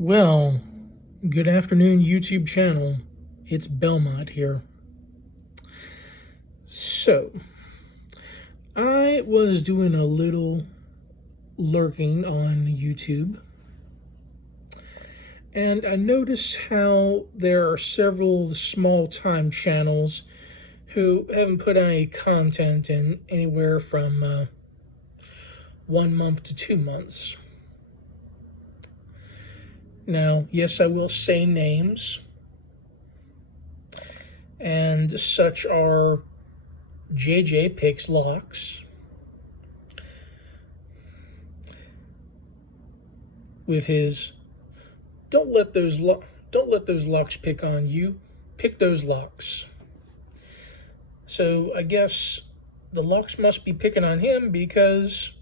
Well, good afternoon, YouTube channel. It's Belmont here. So, I was doing a little lurking on YouTube, and I noticed how there are several small-time channels who haven't put any content in anywhere from 1 month to 2 months. Now, yes, I will say names, and such are JJ Picks Locks, with his don't let those locks pick on you, pick those locks. So I guess the locks must be picking on him because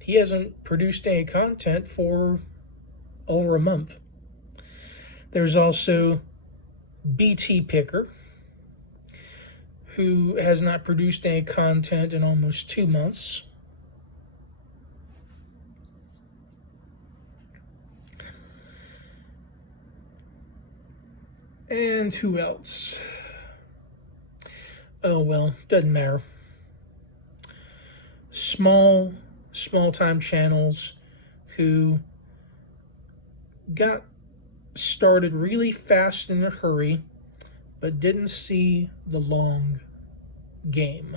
he hasn't produced any content for over a month. There's also BT Picker, who has not produced any content in almost 2 months. And who else? Oh well, doesn't matter. Small-time channels who got started really fast in a hurry, but didn't see the long game.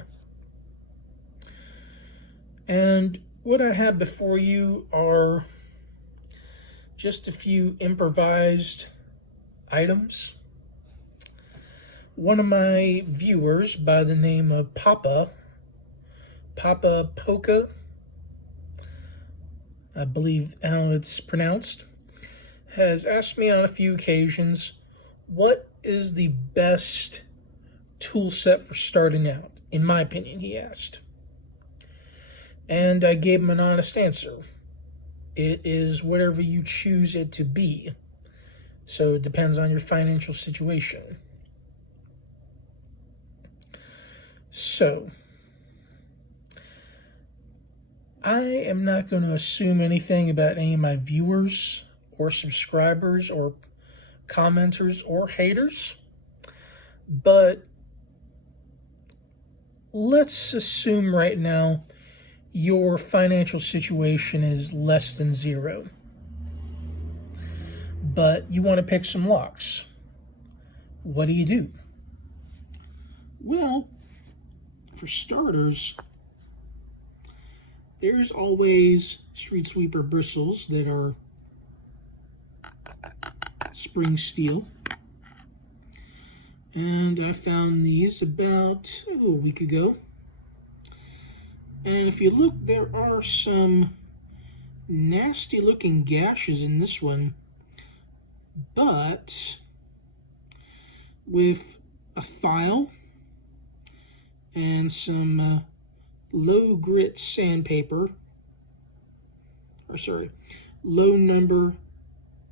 And what I have before you are just a few improvised items. One of my viewers by the name of Papa Polka, I believe how it's pronounced, has asked me on a few occasions, what is the best tool set for starting out? In my opinion, he asked. And I gave him an honest answer. It is whatever you choose it to be. So it depends on your financial situation. So, I am not going to assume anything about any of my viewers or subscribers or commenters or haters, but let's assume right now your financial situation is less than zero, but you want to pick some locks. What do? Well, for starters, there's always Street Sweeper Bristles that are spring steel, and I found these about a week ago. And if you look, there are some nasty looking gashes in this one, but with a file and some low grit sandpaper, low number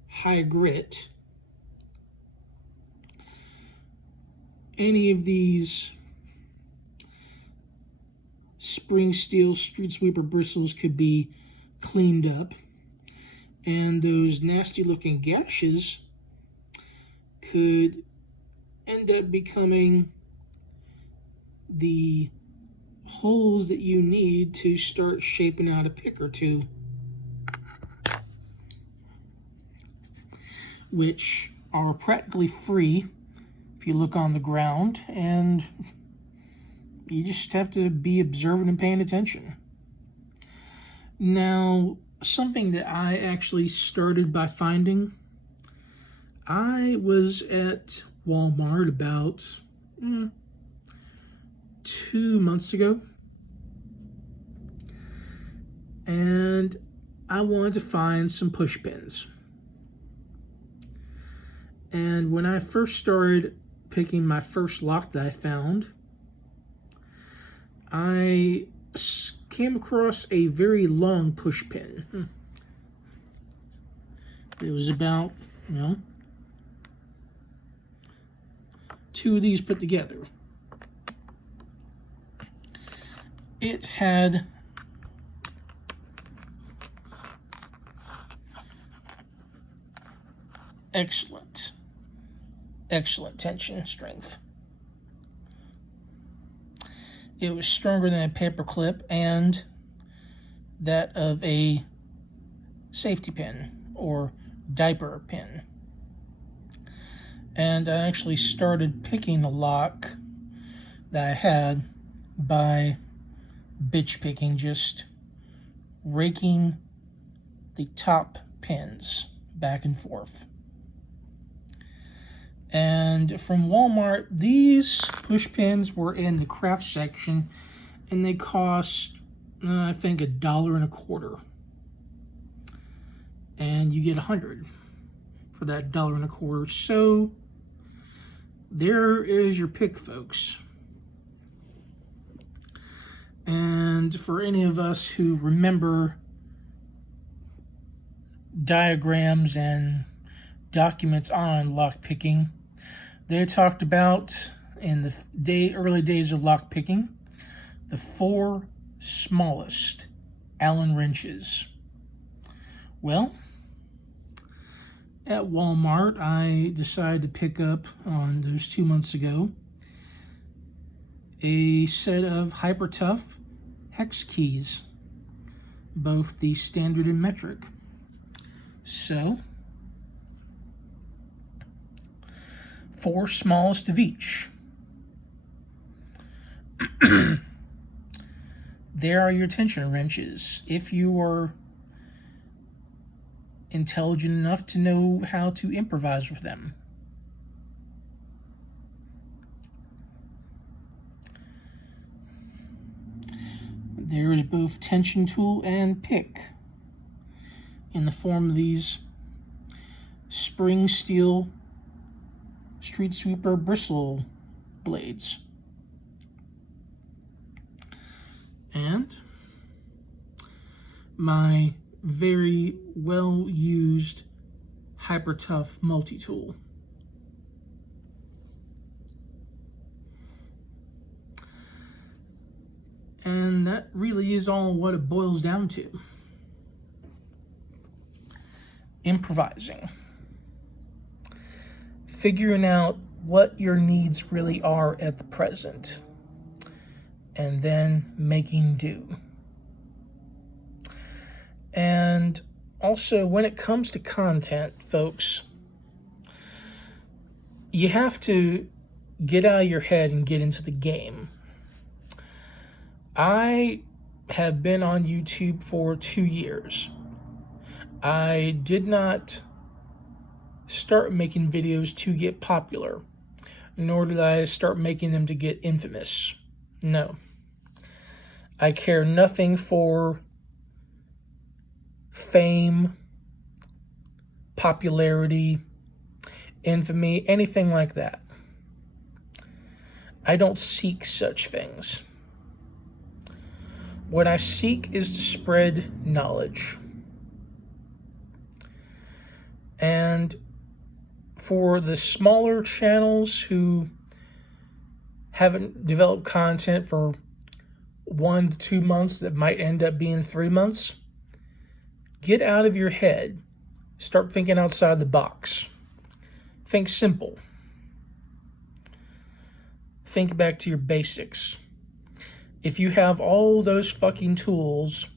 high grit, any of these spring steel Street Sweeper Bristles could be cleaned up, and those nasty looking gashes could end up becoming the holes that you need to start shaping out a pick or two, which are practically free if you look on the ground, and you just have to be observant and paying attention. Now, something that I actually started by finding, I was at Walmart about 2 months ago, and I wanted to find some push pins. And when I first started picking my first lock that I found, I came across a very long push pin. It was about, 2 of these put together. It had excellent, excellent tension and strength. It was stronger than a paper clip and that of a safety pin or diaper pin. And I actually started picking the lock that I had by bitch picking, just raking the top pins back and forth. And from Walmart, these push pins were in the craft section, and they cost, I think, $1.25. And you get 100 for that $1.25. So there is your pick, folks. And for any of us who remember diagrams and documents on lockpicking, they talked about in the early days of lockpicking, the 4 smallest Allen wrenches. Well, at Walmart, I decided to pick up on those 2 months ago a set of Hyper Tough hex keys, both the standard and metric. So, 4 smallest of each. There are your tension wrenches. If you are intelligent enough to know how to improvise with them. There is both tension tool and pick in the form of these spring steel street sweeper bristle blades. And my very well used Hyper Tough multi-tool. And that really is all what it boils down to. Improvising. Figuring out what your needs really are at the present. And then making do. And also, when it comes to content, folks, you have to get out of your head and get into the game. I have been on YouTube for 2 years. I did not start making videos to get popular, nor did I start making them to get infamous. No. I care nothing for fame, popularity, infamy, anything like that. I don't seek such things. What I seek is to spread knowledge. And for the smaller channels who haven't developed content for 1 to 2 months that might end up being 3 months, get out of your head. Start thinking outside the box. Think simple. Think back to your basics. If you have all those fucking tools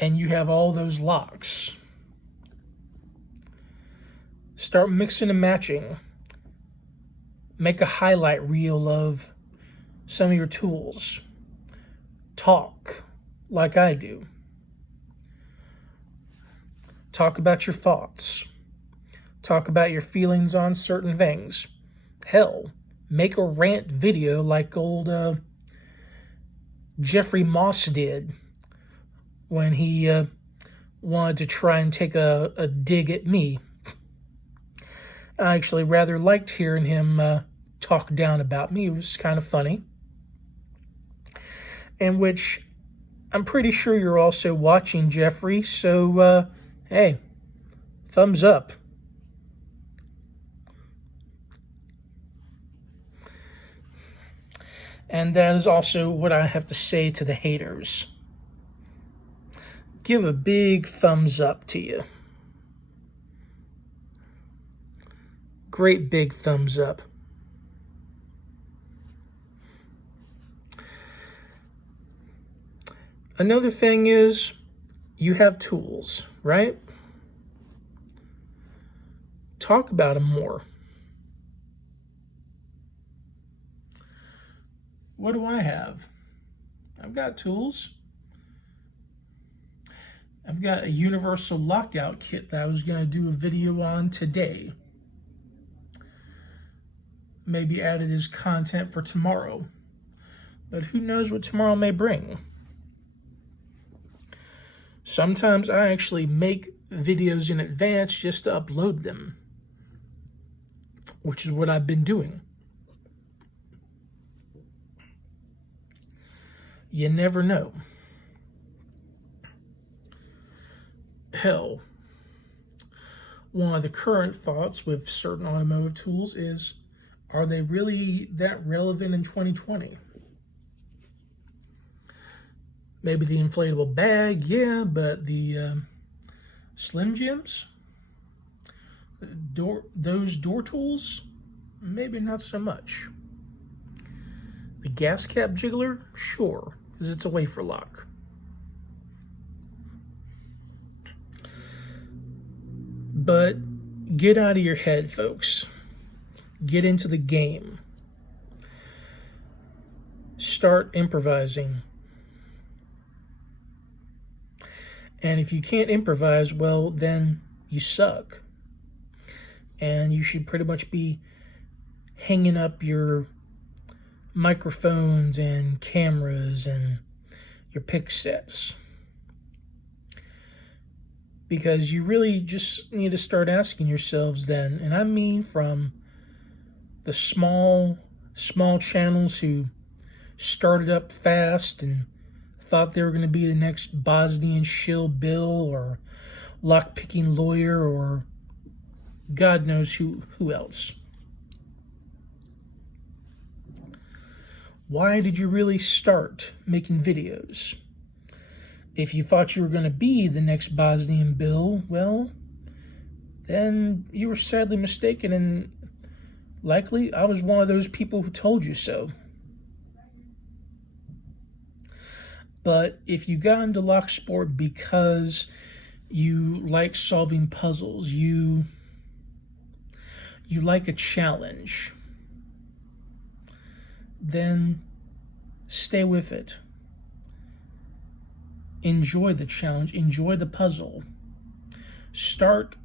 and you have all those locks, start mixing and matching. Make a highlight reel of some of your tools. Talk like I do. Talk about your thoughts. Talk about your feelings on certain things. Hell, make a rant video like old Jeffrey Moss did when he wanted to try and take a dig at me. I actually rather liked hearing him talk down about me. It was kind of funny. And which I'm pretty sure you're also watching, Jeffrey, so hey, thumbs up. And that is also what I have to say to the haters. Give a big thumbs up to you. great big thumbs up. Another thing is, you have tools, right? Talk about them more. What do I have? I've got tools. I've got a universal lockout kit that I was going to do a video on today. Maybe add it as content for tomorrow. But who knows what tomorrow may bring. Sometimes I actually make videos in advance just to upload them, which is what I've been doing. You never know. Hell, one of the current thoughts with certain automotive tools is, are they really that relevant in 2020? Maybe the inflatable bag, yeah, but the Slim Jims, those door tools, maybe not so much. The gas cap jiggler, sure, because it's a wafer lock. But get out of your head, folks. Get into the game. Start improvising. And if you can't improvise, well, then you suck. And you should pretty much be hanging up your microphones and cameras and your pick sets. Because you really just need to start asking yourselves then, and I mean from the small channels who started up fast and thought they were going to be the next Bosnian shill Bill or lockpicking lawyer or God knows who else. Why did you really start making videos? If you thought you were going to be the next Bosnian Bill, well, then you were sadly mistaken, and likely I was one of those people who told you so. But if you got into Locksport because you like solving puzzles, you like a challenge, then stay with it. Enjoy the challenge, enjoy the puzzle. Start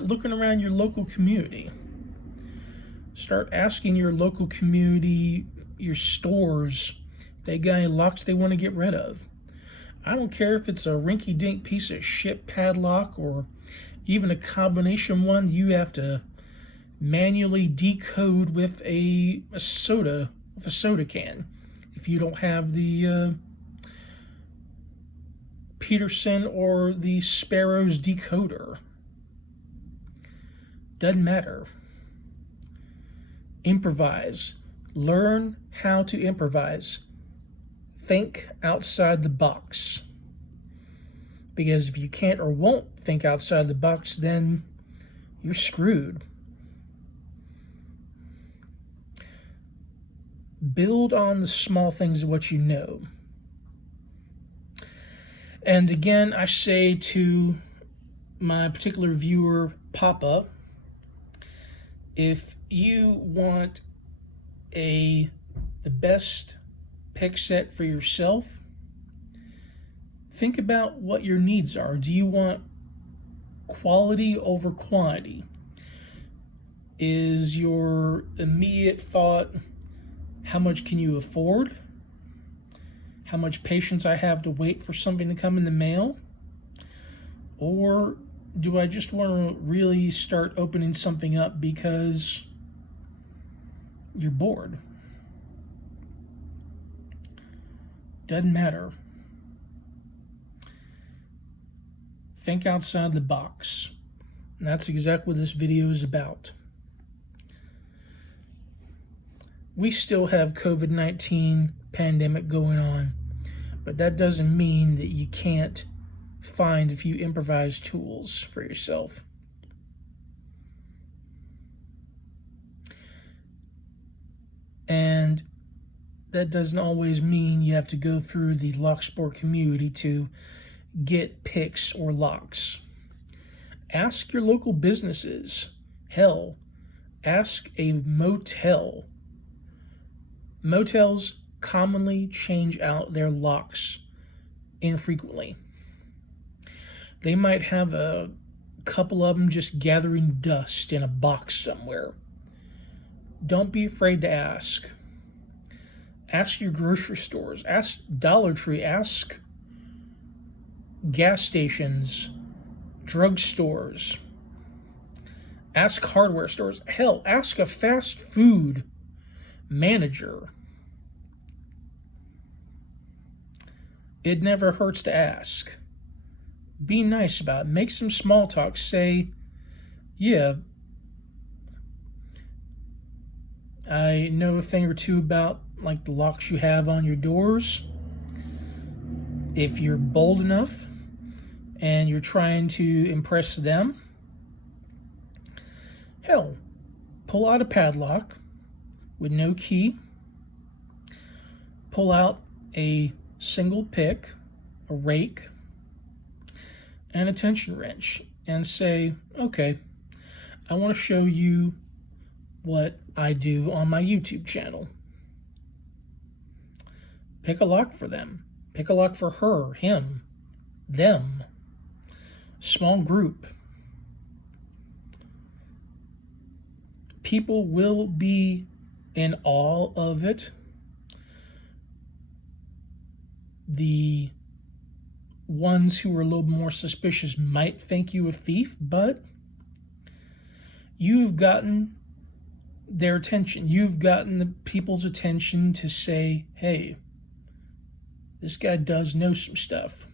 looking around your local community. Start asking your local community, your stores, they got any locks they want to get rid of. I don't care if it's a rinky-dink piece of shit padlock or even a combination one you have to manually decode with a soda can. If you don't have the Peterson or the Sparrow's decoder. Doesn't matter. Improvise. Learn how to improvise. Think outside the box. Because if you can't or won't think outside the box, then you're screwed. Build on the small things of what you know. And again, I say to my particular viewer, Papa, if you want the best pick set for yourself, think about what your needs are. Do you want quality over quantity? Is your immediate thought, how much can you afford? How much patience I have to wait for something to come in the mail? Or do I just want to really start opening something up because you're bored? Doesn't matter. Think outside the box. And that's exactly what this video is about. We still have COVID-19 pandemic going on, but that doesn't mean that you can't find a few improvised tools for yourself. And that doesn't always mean you have to go through the Locksport Community to get picks or locks. Ask your local businesses. Hell, ask a motel. Motels commonly change out their locks infrequently. They might have a couple of them just gathering dust in a box somewhere. Don't be afraid to ask. Ask your grocery stores. Ask Dollar Tree. Ask gas stations, drugstores. Ask hardware stores. Hell, ask a fast food manager. It never hurts to ask. Be nice about it. Make some small talk. Say, yeah, I know a thing or two about like the locks you have on your doors. If you're bold enough and you're trying to impress them, hell, pull out a padlock with no key. Pull out a single pick, a rake, and a tension wrench and say, okay, I want to show you what I do on my YouTube channel. Pick a lock for them. Pick a lock for her, him, them. Small group. People will be in awe of it. The ones who are a little more suspicious might think you a thief, but you've gotten their attention. You've gotten the people's attention to say, hey, this guy does know some stuff.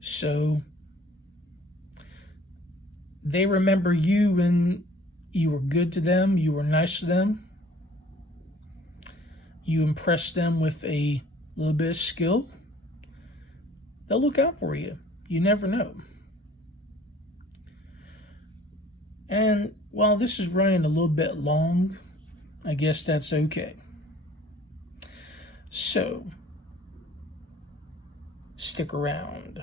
So they remember you and you were good to them, you were nice to them, you impressed them with a little bit of skill. They'll look out for you. You never know. And while this is running a little bit long, I guess that's okay. So, stick around.